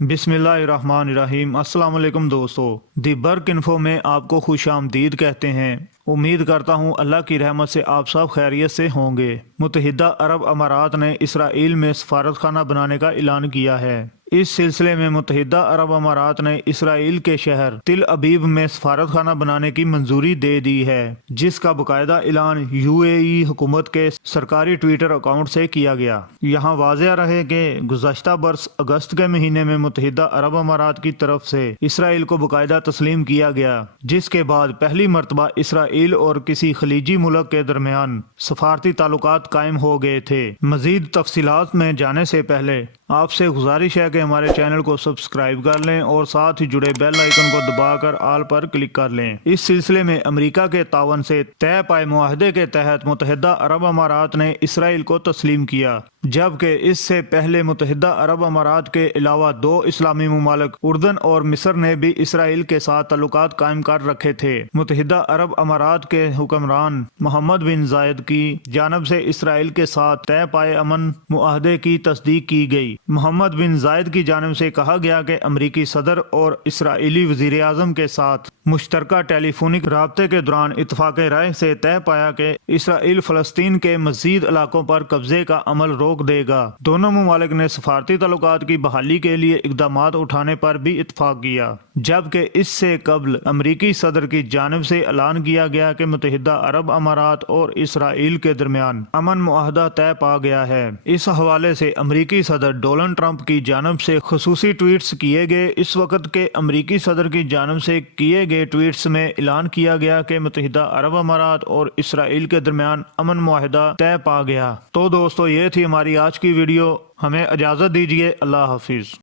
بسم اللہ الرحمن الرحیم۔ السلام علیکم دوستو، دی برق انفو میں آپ کو خوش آمدید کہتے ہیں۔ امید کرتا ہوں اللہ کی رحمت سے آپ سب خیریت سے ہوں گے۔ متحدہ عرب امارات نے اسرائیل میں سفارت خانہ بنانے کا اعلان کیا ہے۔ اس سلسلے میں متحدہ عرب امارات نے اسرائیل کے شہر تل ابیب میں سفارت خانہ بنانے کی منظوری دے دی ہے، جس کا باقاعدہ اعلان UAE حکومت کے سرکاری ٹویٹر اکاؤنٹ سے کیا گیا۔ یہاں واضح رہے کہ گزشتہ برس اگست کے مہینے میں متحدہ عرب امارات کی طرف سے اسرائیل کو باقاعدہ تسلیم کیا گیا، جس کے بعد پہلی مرتبہ اسرائیل اور کسی خلیجی ملک کے درمیان سفارتی تعلقات قائم ہو گئے تھے۔ مزید تفصیلات میں جانے سے پہلے آپ سے گزارش ہے کہ ہمارے چینل کو سبسکرائب کر لیں اور ساتھ ہی جڑے بیل آئیکن کو دبا کر آل پر کلک کر لیں۔ اس سلسلے میں امریکہ کے تعاون سے طے پائے معاہدے کے تحت متحدہ عرب امارات نے اسرائیل کو تسلیم کیا، جبکہ اس سے پہلے متحدہ عرب امارات کے علاوہ دو اسلامی ممالک اردن اور مصر نے بھی اسرائیل کے ساتھ تعلقات قائم کر رکھے تھے۔ متحدہ عرب امارات کے حکمران محمد بن زائد کی جانب سے اسرائیل کے ساتھ طے پائے امن معاہدے کی تصدیق کی گئی۔ محمد بن زائد کی جانب سے کہا گیا کہ امریکی صدر اور اسرائیلی وزیر اعظم کے ساتھ مشترکہ ٹیلی فونک رابطے کے دوران اتفاق رائے سے طے پایا کہ اسرائیل فلسطین کے مزید علاقوں پر قبضے کا عمل روک دے گا۔ دونوں ممالک نے سفارتی تعلقات کی بحالی کے لیے اقدامات اٹھانے پر بھی اتفاق کیا، جبکہ اس سے قبل امریکی صدر کی جانب سے اعلان کیا گیا کہ متحدہ عرب امارات اور اسرائیل کے درمیان امن معاہدہ طے پا گیا ہے۔ اس حوالے سے امریکی صدر ڈونلڈ ٹرمپ کی جانب سے خصوصی ٹویٹس کیے گئے۔ اس وقت کے امریکی صدر کی جانب سے کیے گئے ٹویٹس میں اعلان کیا گیا کہ متحدہ عرب امارات اور اسرائیل کے درمیان امن معاہدہ طے پا گیا۔ تو دوستو، یہ تھی ہماری آج کی ویڈیو۔ ہمیں اجازت دیجیے۔ اللہ حافظ۔